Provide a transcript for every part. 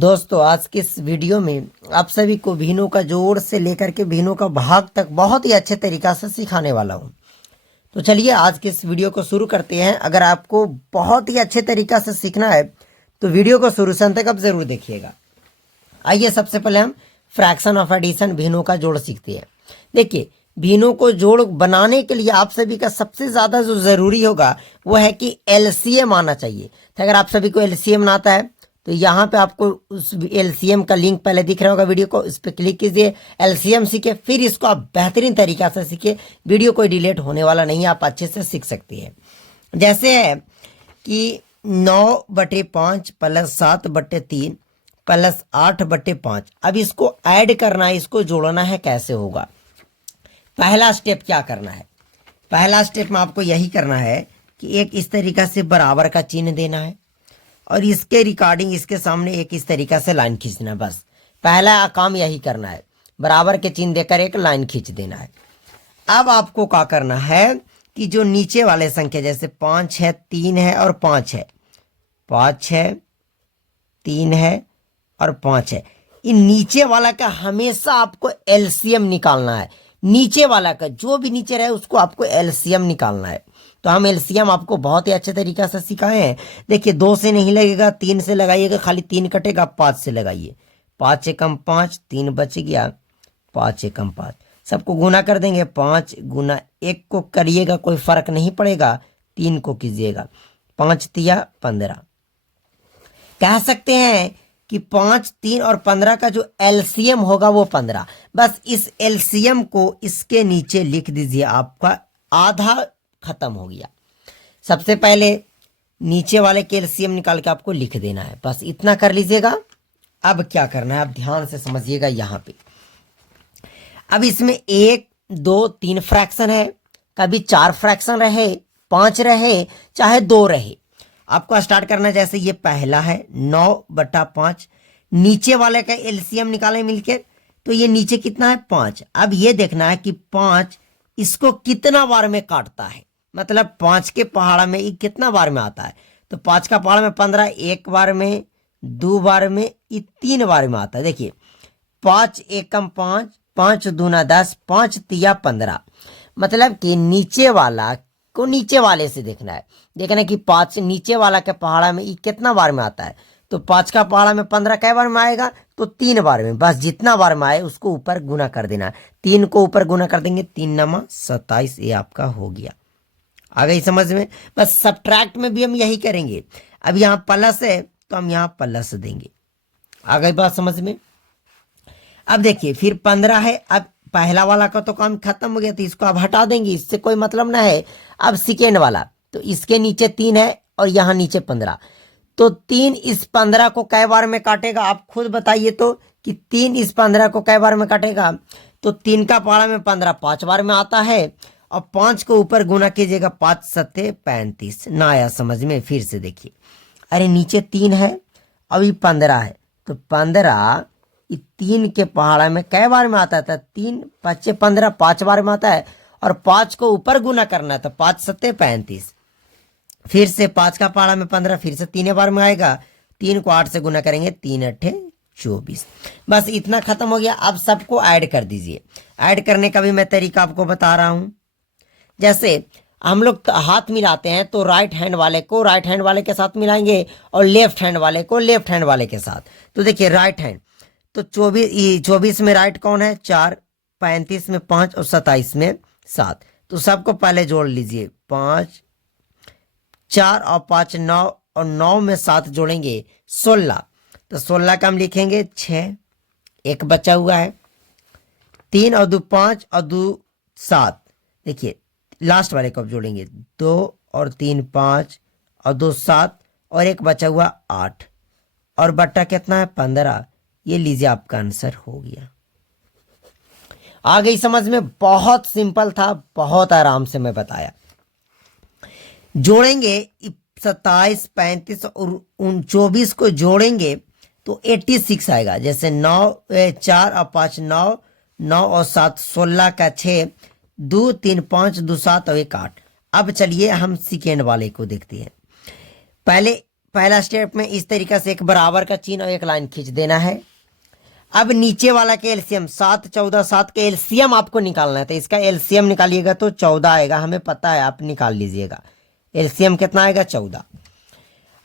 दोस्तों आज के इस वीडियो में आप सभी को भिन्नों का जोड़ से लेकर के भिन्नों का भाग तक बहुत ही अच्छे तरीका से सिखाने वाला हूं। तो चलिए आज के इस वीडियो को शुरू करते हैं। अगर आपको बहुत ही अच्छे तरीका से सीखना है तो वीडियो को शुरू से अंत तक आप जरूर देखिएगा। आइए सबसे पहले हम फ्रैक्शन ऑफ एडिशन भिन्नों का जोड़ सीखते हैं। देखिए भिन्नों को जोड़ बनाने के लिए आप सभी का सबसे ज्यादा जो जरूरी होगा वो है कि एलसीएम आना चाहिए। तो अगर आप सभी को एलसीएम ना आता है तो यहाँ पे आपको उस एलसीएम का लिंक पहले दिख रहा होगा वीडियो को, इस पर क्लिक कीजिए, एलसीएम सीखे, फिर इसको आप बेहतरीन तरीका से सीखिए। वीडियो कोई डिलीट होने वाला नहीं है, आप अच्छे से सीख सकती है। जैसे है कि 9/5 प्लस 7/3 प्लस 8/5। अब इसको ऐड करना है, इसको जोड़ना है, कैसे होगा? पहला स्टेप क्या करना है? पहला स्टेप में आपको यही करना है कि एक इस तरीका से बराबर का चिन्ह देना है और इसके रिकॉर्डिंग इसके सामने एक इस तरीका से लाइन खींचना है। बस पहला काम यही करना है, बराबर के चिन्ह देकर एक लाइन खींच देना है। अब आपको क्या करना है कि जो नीचे वाले संख्या जैसे 5 है, 3 है और 5 है, 5 है, 3 है और 5 है, इन नीचे वाला का हमेशा आपको एलसीएम निकालना है। नीचे वाला का जो भी नीचे रहे उसको आपको एलसीएम निकालना है। तो हम एलसीएम आपको बहुत ही अच्छे तरीका से सिखाए हैं। देखिए 2 से नहीं लगेगा, 3 से लगाइएगा, खाली 3 कटेगा, 5 से लगाइए। 5 एकम 5, 3 बच गया, 5 एकम 5, सबको गुना कर देंगे। 5 गुना 1 को करिएगा, कोई फर्क नहीं पड़ेगा, 3 को कीजिएगा, 5 तिया 15। कह सकते हैं कि 5, 3 और 15 का जो एलसीएम होगा वो 15। बस इस एलसीएम को इसके नीचे लिख दीजिए, आपका आधा खत्म हो गया। सबसे पहले नीचे वाले के एलसीएम निकाल के आपको लिख देना है, बस इतना कर लीजिएगा। अब क्या करना है, आप ध्यान से समझिएगा। यहां पे अब इसमें 1, 2, 3 फ्रैक्शन है, कभी 4 फ्रैक्शन रहे, 5 रहे, चाहे 2 रहे, आपको स्टार्ट करना है। जैसे ये पहला है 9/5, नीचे वाले का एलसीएम निकाले मिलके, तो ये नीचे कितना है 5। अब ये देखना है कि 5 इसको कितना बार में काटता है, मतलब 5 के पहाड़ा में ये कितना बार में आता है। तो 5 का पहाड़ा में 15, 1 बार में, 2 बार में, ये 3 बार में आता है। देखिए 5 एकम 5, 5 दूना 10, 5 तिया 15। मतलब कि नीचे वाला को नीचे वाले से देखना है, देखना है कि 5 नीचे वाला के पहाड़ा में ये कितना बार में आता है। तो 5 का पहाड़ा में 15 कै बार में आएगा, तो 3 बार में। बस जितना बार में आए उसको ऊपर गुना कर देना। 3 को ऊपर गुना कर देंगे, 3 नमा 27, ये आपका हो गया। आ गई समझ में? बस सब्ट्रैक्ट में भी हम यही करेंगे। अब यहाँ प्लस है तो हम यहाँ प्लस देंगे। आ गई बात समझ में? अब देखिए फिर 15 है, अब पहला वाला का तो काम खत्म हो गया, तो इसको अब हटा देंगे, इससे कोई मतलब ना है। अब सेकेंड वाला, तो इसके नीचे 3 है और यहाँ नीचे 15, तो 3 इस 15 को कै बार में काटेगा, आप खुद बताइए तो कि 3 इस 15 को कै बार में काटेगा। तो 3 का पहाड़ा में 15 5 बार में आता है, और 5 को ऊपर गुना कीजिएगा, 5 सत्ते 35। ना आया समझ में? फिर से देखिए, अरे नीचे 3 है, अभी 15 है, तो 15 3 के पहाड़ा में कै बार में आता था? 3 5 15, 5 बार में आता है, और 5 को ऊपर गुना करना है, तो 5 सत्ते 35। फिर से 5 का पहाड़ा में 15, फिर से 3 बार में आएगा, 3 को 8 से गुना करेंगे, 3 अट्ठे 24। बस इतना खत्म हो गया। अब सबको ऐड कर दीजिए। ऐड करने का भी मैं तरीका आपको बता रहा हूं। जैसे हम लोग हाथ मिलाते हैं तो राइट हैंड वाले को राइट हैंड वाले के साथ मिलाएंगे और लेफ्ट हैंड वाले को लेफ्ट हैंड वाले के साथ। तो देखिए राइट हैंड, तो 24 में राइट कौन है? 4, 35 में 5 और 27 में 7। तो सबको पहले जोड़ लीजिए, 5, 4 और 5 9, और 9 में 7 जोड़ेंगे 16। तो 16 का हम लिखेंगे 6, एक बचा हुआ है, 3 और 2 5 और 2 7। देखिए लास्ट वाले को अब जोड़ेंगे, 2 और 3 5 और 2 7, और एक बचा हुआ 8, और बट्टा कितना है? 15। ये लीजिए आपका आंसर हो गया। आ गई समझ में? बहुत सिंपल था, बहुत आराम से मैं बताया। जोड़ेंगे 27, 35 और 24 को जोड़ेंगे तो 86 आएगा। जैसे 9 4 और 5 9, 9 और 7 16 का 6, 2 3 5 2 7 और 1 8। अब चलिए हम सेकेंड वाले को देखते हैं। पहले पहला स्टेप में इस तरीके से एक बराबर का चिन्ह और एक लाइन खींच देना है। अब नीचे वाला के एलसीएम 7 14 7 के एलसीएम आपको निकालना है, तो इसका एलसीएम निकालिएगा तो 14 आएगा, हमें पता है, आप निकाल लीजिएगा। एलसीएम कितना आएगा? 14।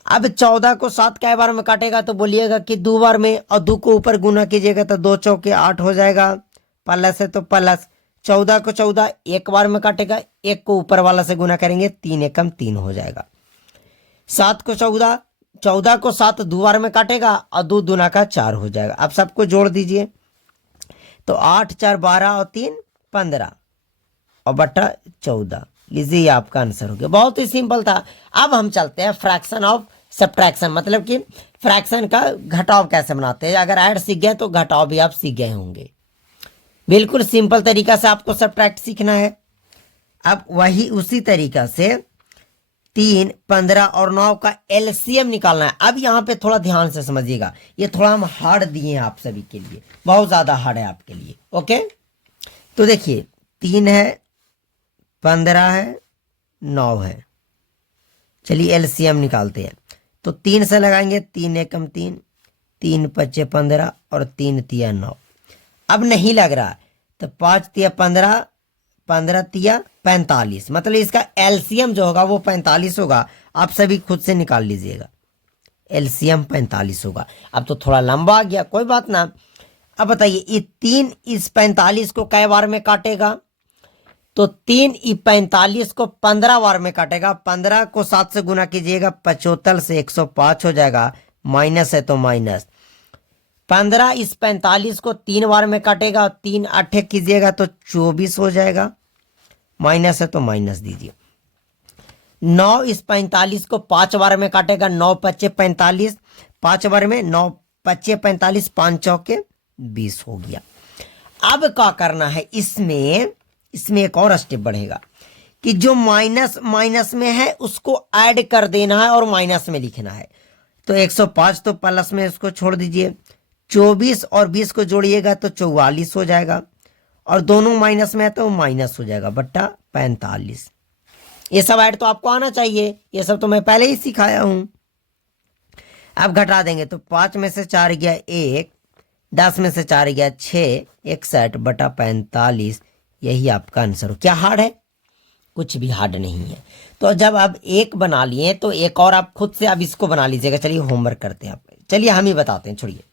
अब 14 को 7 कै बार में काटेगा तो बोलिएगा कि 2 बार में, और 2 को ऊपर गुना कीजिएगा तो 2 चौके 8 हो जाएगा, प्लस है तो प्लस। 14 को 14 एक बार में काटेगा, 1 को ऊपर वाला से गुना करेंगे, 3 एकम 3 हो जाएगा। 7 को 14, 14 को 7 2 बार में काटेगा और 2 दूना का 4 हो जाएगा। अब सबको जोड़ दीजिए तो 8 4 12 और 3 15 और बटा 14। लीजिए ये आपका आंसर हो गया। बहुत ही सिंपल था। अब हम चलते हैं फ्रैक्शन ऑफ सब्ट्रैक्शन, मतलब कि फ्रैक्शन का घटाव कैसे बनाते हैं। अगर ऐड सीख गए तो घटाव भी आप सीख गए होंगे। बिल्कुल सिंपल तरीका से आपको सब्ट्रैक्ट सीखना है। अब वही उसी तरीका से 3 15 और 9 का एलसीएम निकालना है। अब यहाँ पे थोड़ा ध्यान से समझिएगा, ये थोड़ा हम हार्ड दिए हैं आप सभी के लिए, बहुत ज़्यादा हार्ड है आपके लिए। ओके, तो देखिए 3 है, 15 है, 9 है। चलिए एलसीएम निकालते हैं। तो 3 से लगाएंगे, 3 एकम 3, 3 पच्चे 15 और 3 तिया 9। अब नहीं लग रहा तो 5 तिया 15, 15 तिया 45, मतलब इसका एलसीएम जो होगा वो 45 होगा। आप सभी खुद से निकाल लीजिएगा, एलसीएम 45 होगा। अब तो थोड़ा लंबा आ गया, कोई बात ना। अब बताइए ये 3 इस 45 को कै बार में काटेगा? तो 3 इ 45 को 15 बार में काटेगा। 15 को 7 से गुना कीजिएगा, 75 से 105 हो जाएगा, माइनस है तो माइनस। 15 इस 45 को 3 बार में काटेगा, 3 8 कीजिएगा तो 24 हो जाएगा, माइनस है तो माइनस दीजिए। 9 इस 45 को 5 बार में काटेगा, 9 पच्चे 45, 5 बार में 9 पच्चे 45, 5 चौके 20 हो गया। अब क्या करना है, इसमें एक और स्टेप बढ़ेगा कि जो माइनस माइनस में है उसको ऐड कर देना है और माइनस में लिखना है। तो 105 तो प्लस में इसको छोड़ दीजिए, 24 और 20 को जोड़िएगा तो 44 हो जाएगा, और दोनों माइनस में है तो माइनस हो जाएगा, बट्टा 45। ये सब ऐड तो आपको आना चाहिए, ये सब तो मैं पहले ही सिखाया हूं। अब घटा देंगे तो 5 में से 4 गया 1, 10 में से 4 गया 6, 61 बटा 45। यही आपका आंसर हो। क्या हार्ड है? कुछ भी हार्ड नहीं है। तो जब आप एक बना लिए तो एक और आप खुद से अब इसको बना लीजिएगा। चलिए होमवर्क करते हैं आप, चलिए हम ही बताते हैं, छोड़िए।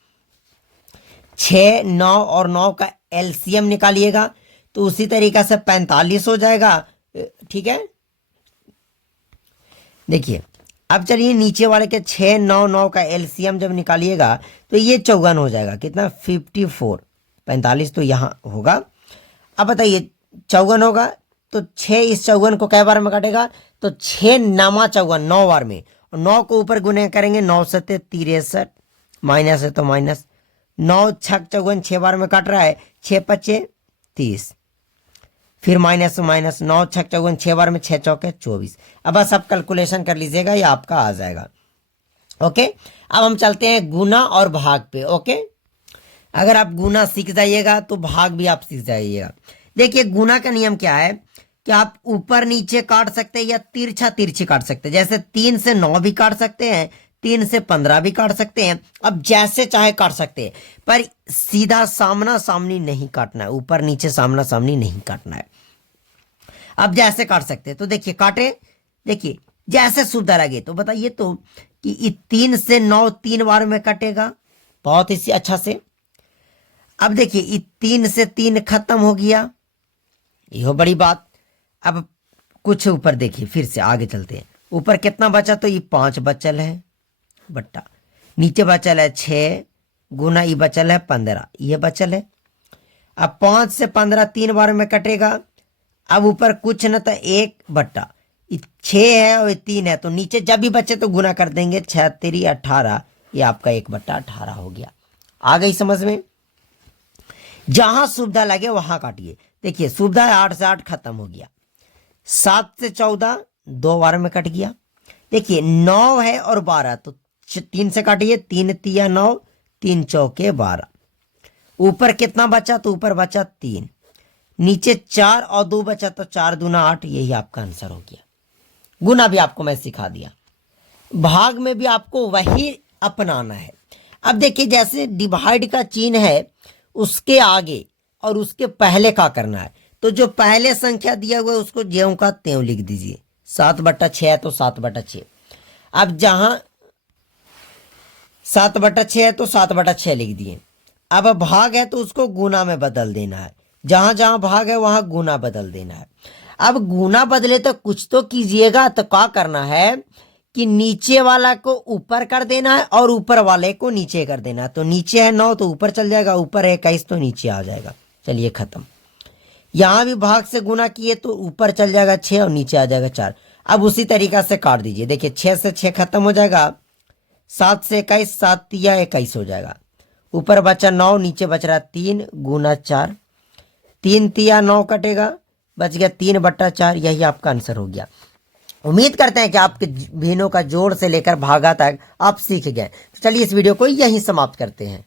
6 9 और 9 का एलसीएम निकालिएगा तो उसी तरीका से 45 हो जाएगा। ठीक है, देखिए अब चलिए नीचे वाले के 6 9 9 का एलसीएम जब निकालिएगा तो ये 54 हो जाएगा। कितना? 54। 45 तो यहाँ होगा। अब बताइए 54 होगा तो 6 इस 54 को कै बार में काटेगा? तो 6 नामा 54 9 बार में, और 9 को ऊपर गुने करेंगे, 9 सत्ते 63, माइनस है तो माइनस। 9 छक 54 6 बार में काट रहा है, 6 पच्चे 30, फिर माइनस माइनस, 9 छक 54 6 बार में, 6 चौके 24। अब बस आप कैलकुलेशन कर लीजिएगा, ये आपका आ जाएगा। ओके, अब हम चलते हैं गुना और भाग पे। ओके, अगर आप गुना सीख जाइएगा तो भाग भी आप सीख जाइएगा। देखिए गुना का नियम क्या है कि आप ऊपर नीचे काट सकते हैं या तिरछा तिरछी काट सकते हैं। जैसे 3 से 9 भी काट सकते हैं, 3 से 15 भी काट सकते हैं, अब जैसे चाहे काट सकते हैं, पर सीधा सामना सामनी नहीं काटना है, ऊपर नीचे सामना सामनी नहीं काटना है। अब जैसे काट सकते हैं तो देखिए काटे, देखिए जैसे सुविधा लगे। तो बताइए तो कि 3 से 9 3 बार में कटेगा, बहुत ही अच्छा से। अब देखिए 3 से 3 खत्म हो गया, यह बड़ी बात। अब कुछ ऊपर देखिए, फिर से आगे चलते हैं। ऊपर कितना बचा? तो ये 5 बचल है, बट्टा नीचे बचल है 6 गुना ये बचल है 15, ये बचल है। अब 5 से 15 3 बार में कटेगा। अब ऊपर कुछ न तो 1 बट्टा 6 है और 3 है, तो नीचे जब भी बचे तो गुना कर देंगे, 6 3 18, ये आपका 1 बट्टा 18 हो गया। आ गई समझ में? जहां सुविधा लगे वहां काटिए। देखिए सुविधा है, 8 से 8 खत्म हो गया, 7 से 14 2 बार में कट गया। देखिए 9 है और 12, तो 3 से काटिए, 3 तिया 9, 3 चौके 12। ऊपर कितना बचा? तो ऊपर बचा 3, नीचे 4 और 2 बचा तो 4 दूना 8, यही आपका आंसर हो गया। गुना भी आपको मैं सिखा दिया। भाग में भी आपको वही अपनाना है। अब देखिए जैसे डिवाइड का चिन्ह है उसके आगे और उसके पहले क्या करना है, तो जो पहले संख्या दिया हुआ है उसको ज्यों का त्यों लिख दीजिए। 7/6 है तो 7/6। अब जहां 7/6 है तो 7/6 लिख दिए। अब भाग है तो उसको गुना में बदल देना है, जहां जहां भाग है वहां गुना बदल देना है। अब गुना बदले तो कुछ तो कीजिएगा, तो क्या करना है कि नीचे वाला को ऊपर कर देना है और ऊपर वाले को नीचे कर देना है। तो नीचे है 9 तो ऊपर चल जाएगा, ऊपर है 21 तो नीचे आ जाएगा। चलिए खत्म। यहां भी भाग से गुना किए तो ऊपर चल जाएगा 6 और नीचे आ जाएगा 4। अब उसी तरीका से काट दीजिए। देखिए 6 से 6 खत्म हो जाएगा, 7 से 21, 7 तिया 21 हो जाएगा। ऊपर बचा 9, नीचे बच रहा 3 गुना 4, 3 तिया 9 कटेगा, बच गया 3/4। यही आपका आंसर हो गया। उम्मीद करते हैं कि आपके भिन्नों का जोड़ से लेकर भागा तक आप सीख गए। तो चलिए इस वीडियो को यहीं समाप्त करते हैं।